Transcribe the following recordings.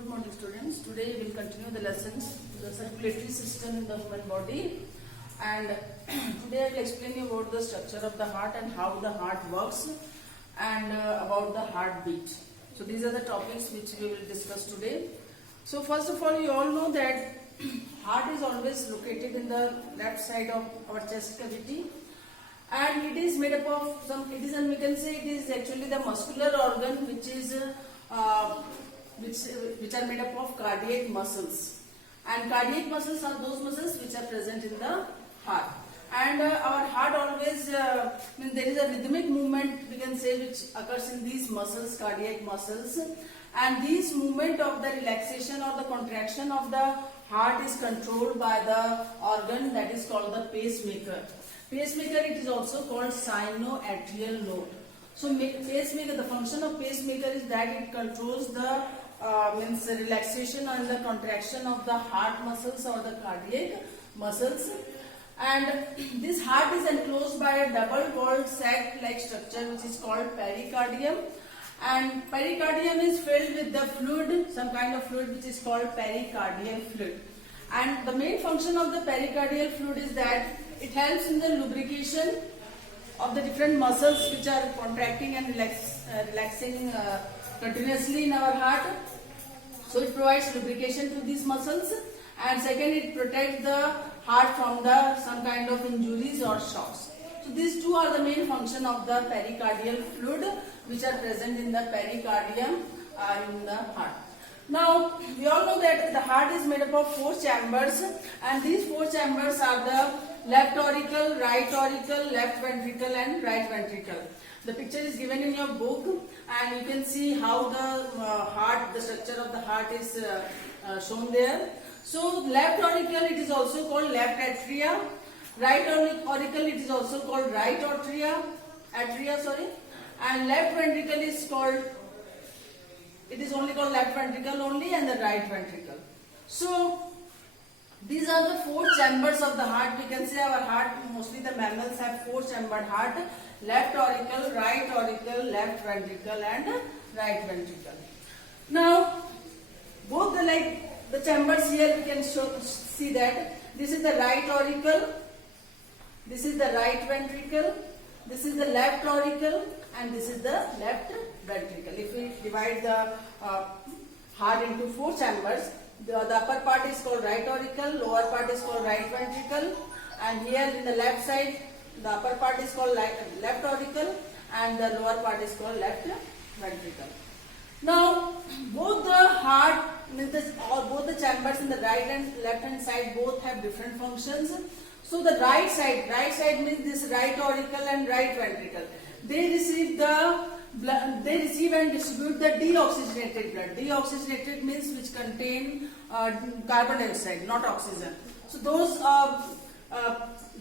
Good morning, students. Today we will continue the lessons, the circulatory system in the human body, and today I will explain you about the structure of the heart and how the heart works, and about the heartbeat. So these are the topics which we will discuss today. So first of all, you all know that heart is always located in the left side of our chest cavity, and it is made up of some. It is, and we can say it is actually the muscular organ which is which are made up of cardiac muscles, and cardiac muscles are those muscles which are present in the heart. And our heart always there is a rhythmic movement, we can say, which occurs in these muscles, cardiac muscles, and this movement of the relaxation or the contraction of the heart is controlled by the organ that is called the pacemaker. Pacemaker, it is also called sinoatrial node. So pacemaker, the function of pacemaker is that it controls the relaxation and the contraction of the heart muscles or the cardiac muscles. And this heart is enclosed by a double-walled sac-like structure which is called pericardium. And pericardium is filled with the fluid, some kind of fluid which is called pericardial fluid. And the main function of the pericardial fluid is that it helps in the lubrication of the different muscles which are contracting and relaxing continuously in our heart. So it provides lubrication to these muscles, and second, it protects the heart from some kind of injuries or shocks. So these two are the main function of the pericardial fluid which are present in the pericardium in the heart. Now we all know that the heart is made up of 4 chambers, and these 4 chambers are the left auricle, right auricle, left ventricle and right ventricle. The picture is given in your book, and you can see how the structure of the heart is shown there. So left auricle, it is also called left atria. Right auricle, it is also called right atria, and left ventricle is called, it is only called left ventricle only, and the right ventricle. So these are the 4 chambers of the heart. We can say our heart, mostly the mammals have 4 chambered heart: left auricle, right auricle, left ventricle and right ventricle. Now both the chambers here, we can see that this is the right auricle, this is the right ventricle, this is the left auricle, and this is the left ventricle. If we divide the heart into 4 chambers, the upper part is called right auricle, lower part is called right ventricle, and here in the left side, the upper part is called left auricle and the lower part is called left ventricle. Now both the heart, both the chambers in the right and left hand side both have different functions. So the right side means this right auricle and right ventricle. They receive and distribute the deoxygenated blood. Deoxygenated means which contain carbon dioxide, not oxygen. So those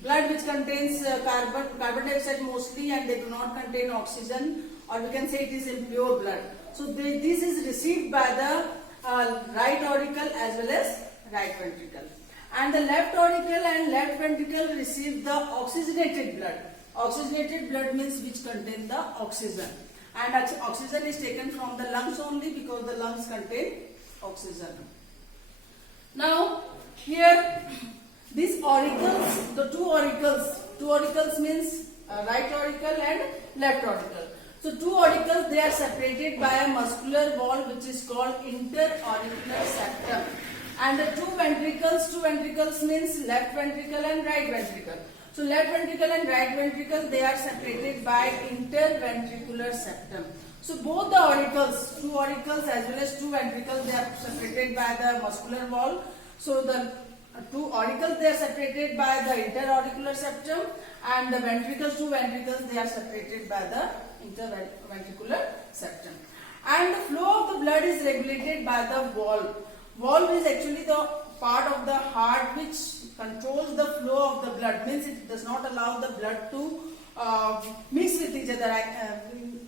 blood which contains carbon dioxide mostly, and they do not contain oxygen, or we can say it is impure blood. So this is received by the right auricle as well as right ventricle. And the left auricle and left ventricle receive the oxygenated blood. Oxygenated blood means which contain the oxygen, and oxygen is taken from the lungs only because the lungs contain oxygen. Now here these auricles, the two auricles means right auricle and left auricle. So 2 auricles, they are separated by a muscular wall which is called interauricular septum. And the 2 ventricles means left ventricle and right ventricle. So left ventricle and right ventricle, they are separated by interventricular septum. So both the auricles, 2 auricles as well as 2 ventricles, they are separated by the muscular wall. So the 2 auricles, they are separated by the interauricular septum, and the 2 ventricles, they are separated by the interventricular septum. And the flow of the blood is regulated by the valve. Valve is actually the part of the heart which controls the flow of the blood, means it does not allow the blood to mix with each other.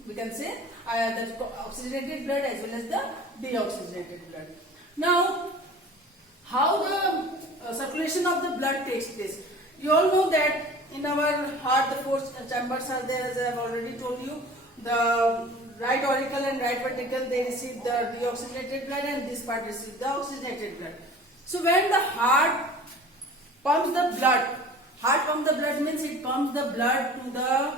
We can say the oxygenated blood as well as the deoxygenated blood. Now how the circulation of the blood takes place. You all know that in our heart the 4 chambers are there, as I have already told you. The right auricle and right ventricle, they receive the deoxygenated blood, and this part receives the oxygenated blood. So when the heart pumps the blood, heart pumps the blood means it pumps the blood to the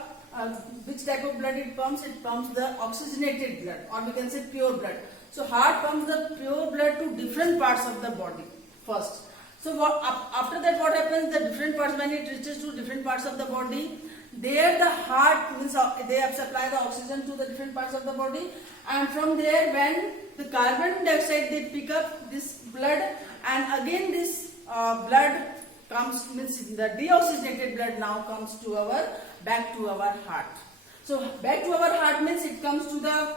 which type of blood it pumps? It pumps the oxygenated blood, or we can say pure blood. So heart pumps the pure blood to different parts of the body first. So after that what happens? The different parts, when it reaches to different parts of the body, there the heart means they have supply the oxygen to the different parts of the body, and from there when the carbon dioxide they pick up this blood, and again this blood comes, means the deoxygenated blood now comes to our back to our heart. So back to our heart means it comes to the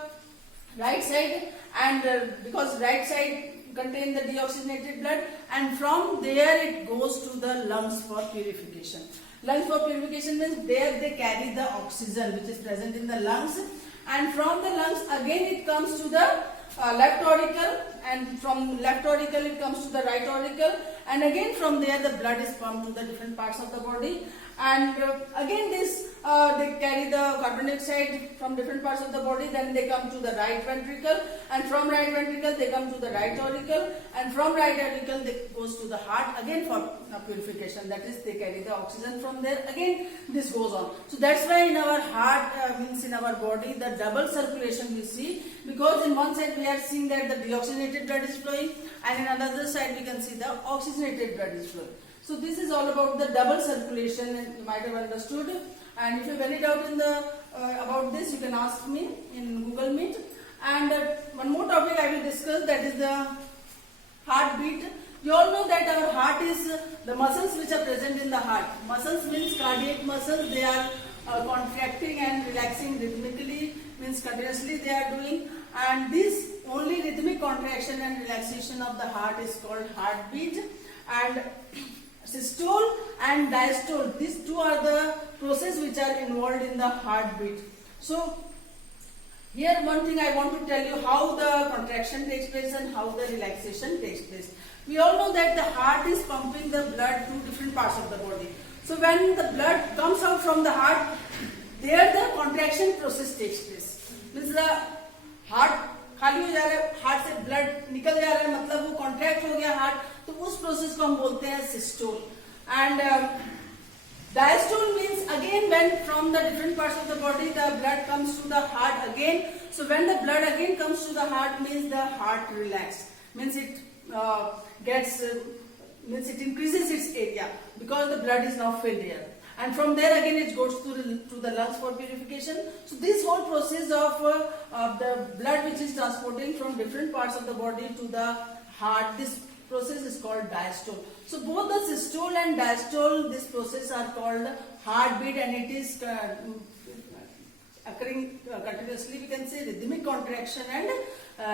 right side, and because right side contain the deoxygenated blood, and from there it goes to the lungs for purification. Lungs for purification means there they carry the oxygen which is present in the lungs, and from the lungs again it comes to the left auricle, and from left auricle it comes to the right auricle, and again from there the blood is pumped to the different parts of the body, and again this they carry the carbon dioxide from different parts of the body, then they come to the right ventricle, and from right ventricle they come to the right auricle, and from right auricle they goes to the heart again for purification, that is they carry the oxygen from there, again this goes on. So that's why in our heart means in our body the double circulation we see, because in one side we are seeing that the deoxygenated blood is flowing, and in another side we can see the oxygenated blood is flowing. So this is all about the double circulation, and you might have understood. And if you have any doubt in the about this, you can ask me in Google Meet. And one more topic I will discuss, that is the heartbeat. You all know that our heart is the muscles which are present in the heart. Muscles means cardiac muscles. They are contracting and relaxing rhythmically, means continuously they are doing. And this only rhythmic contraction and relaxation of the heart is called heartbeat. And systole and diastole, these two are the processes which are involved in the heartbeat. So here one thing I want to tell you, how the contraction takes place and how the relaxation takes place. We all know that the heart is pumping the blood to different parts of the body. So when the blood comes out from the heart, there the contraction process takes place. Means the heart खाली हो जा रहा है, heart से blood निकल जा रहा है, मतलब वो कॉन्ट्रैक्ट हो गया हार्ट, तो उस प्रोसेस को हम बोलते हैं systole. And diastole means again when from the different parts of the body the blood comes to the heart again. So when the blood again comes to the heart means the heart relaxes, means it means it increases its area because the blood is now filled here. And from there again it goes to the lungs for purification. So this whole process of the blood which is transporting from different parts of the body to the heart, this process is called diastole. So both the systole and diastole, this process are called heartbeat, and it is occurring continuously. We can say rhythmic contraction and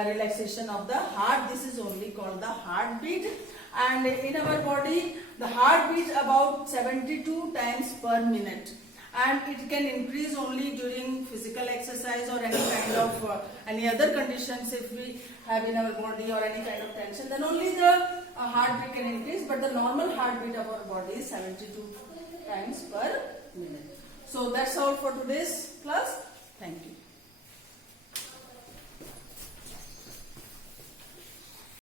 relaxation of the heart. This is only called the heartbeat. And in our body, the heart beats about 72 times per minute, and it can increase only during physical exercise or any kind of any other conditions. If we have in our body or any kind of tension, then only the heartbeat can increase, but the normal heartbeat of our body is 72 times per minute. So that's all for today's class. Thank you.